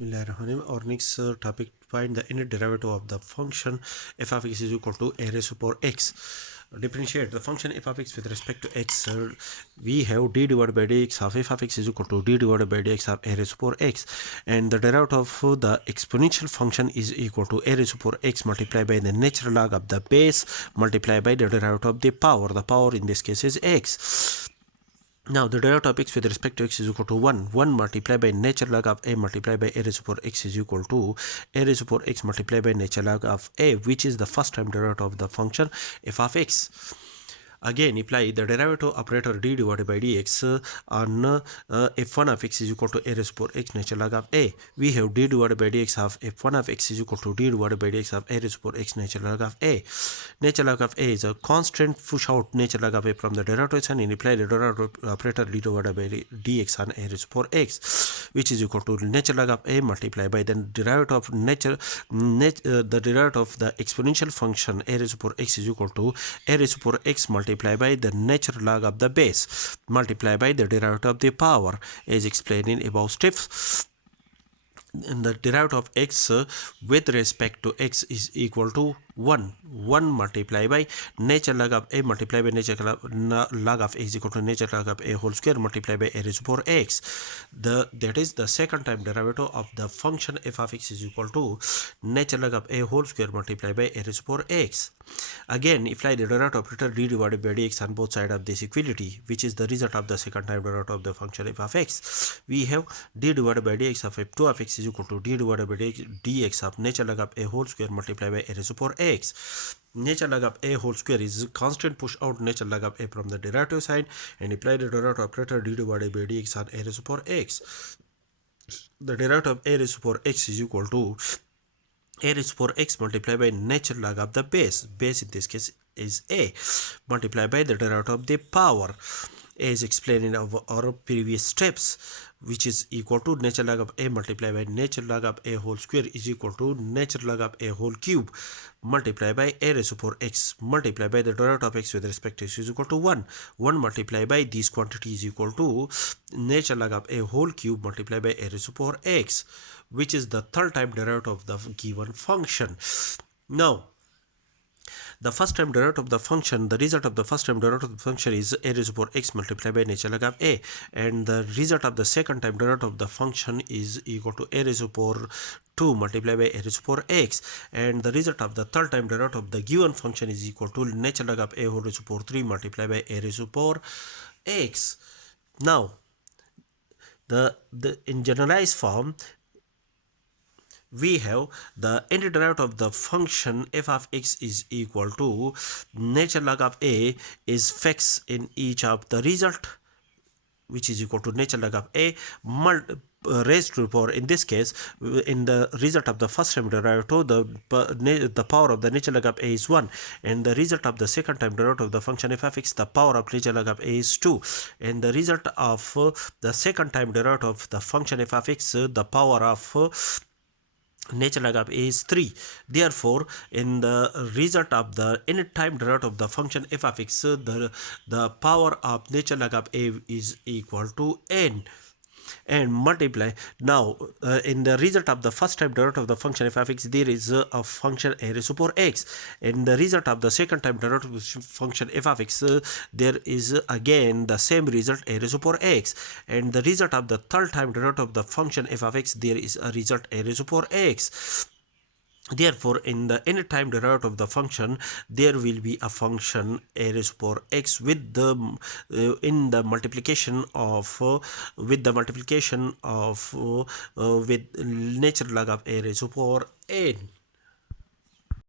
Bismillahirrahmanirrahim. Our next topic, find the inner derivative of the function f of x is equal to a raised to power x. Differentiate the function f of x with respect to x. We have d divided by dx of f of x is equal to d divided by dx of a raised to power x, and the derivative of the exponential function is equal to a raised to power x multiplied by the natural log of the base multiplied by the derivative of the power. The power in this case is x. Now the derivative of x with respect to x is equal to 1. 1 multiplied by natural log of a multiplied by a raised to power x is equal to a raised to power x multiplied by natural log of a, which is the first time derivative of the function f of x. Again, apply the derivative operator d divided by dx on f1 of x is equal to a raised to power x natural log of a. We have d divided by dx of f1 of x is equal to d divided by dx of a raised to power x natural log of a. Natural log of a is a constant. Push out natural log of a from the derivative sign and apply the derivative operator d divided by dx on a raised to power x, which is equal to natural log of a multiplied by the derivative of the derivative of the exponential function a raised to power x is equal to a raised to power x multiplied by the natural log of the base multiplied by the derivative of the power, as explained in above steps. And the derivative of x with respect to x is equal to 1. 1 multiplied by natural log of a multiplied by natural log of a is equal to natural log of a whole square multiplied by a raised to power x. That is the second time derivative of the function f of x is equal to natural log of a whole square multiplied by a raised to power x. Again, apply the derivative operator d divided by dx on both sides of this equality, which is the result of the second time derivative of the function f of x. We have d divided by dx of f2 of x is equal to d divided by dx of natural log of a whole square multiplied by a raised to power x. Natural log of a whole square is constant. Push out natural log of a from the derivative side and apply the derivative operator d divided by dx on a raised to power x. The derivative of a raised to power x is equal to a raised to power x multiplied by natural log of the base. Base in this case is a multiplied by the derivative of the power, as explained in our previous steps, which is equal to natural log of a multiplied by natural log of a whole square is equal to natural log of a whole cube multiplied by a raised to power x multiplied by the derivative of x with respect to x is equal to 1. 1 multiplied by this quantity is equal to natural log of a whole cube multiplied by a raised to power x, which is the third time derivative of the given function. Now, the first time derivative of the function, the result of the first time derivative of the function is a raised to power x multiplied by natural log of a, and the result of the second time derivative of the function is equal to a raised to power 2 multiplied by a raised to power x, and the result of the third time derivative of the given function is equal to natural log of a whole raised to power 3 multiplied by a raised to power x. Now, in generalized form, we have the inner derivative of the function f of x is equal to natural log of a is fixed in each of the result, which is equal to natural log of a raised to the power, in this case, in the result of the first time derivative, the power of the natural log of a is 1, and the result of the second time derivative of the function f of x, the power of natural log of a is 2, and the result of the second time derivative of the function f of x, the power of natural log of a is 3. Therefore, in the result of the inner time derivative of the function f of x, the power of natural log of a is equal to n, and multiply. Now, in the result of the first time derivative of the function f of x, there is a function a raised to power x. In the result of the second time derivative of the function f of x, there is again the same result a raised to power x. And the result of the third time derivative of the function f of x, there is a result a raised to power x. Therefore, in the inner time derivative of the function, there will be a function a raised to power x with the in the multiplication of with natural log of a raised to power n.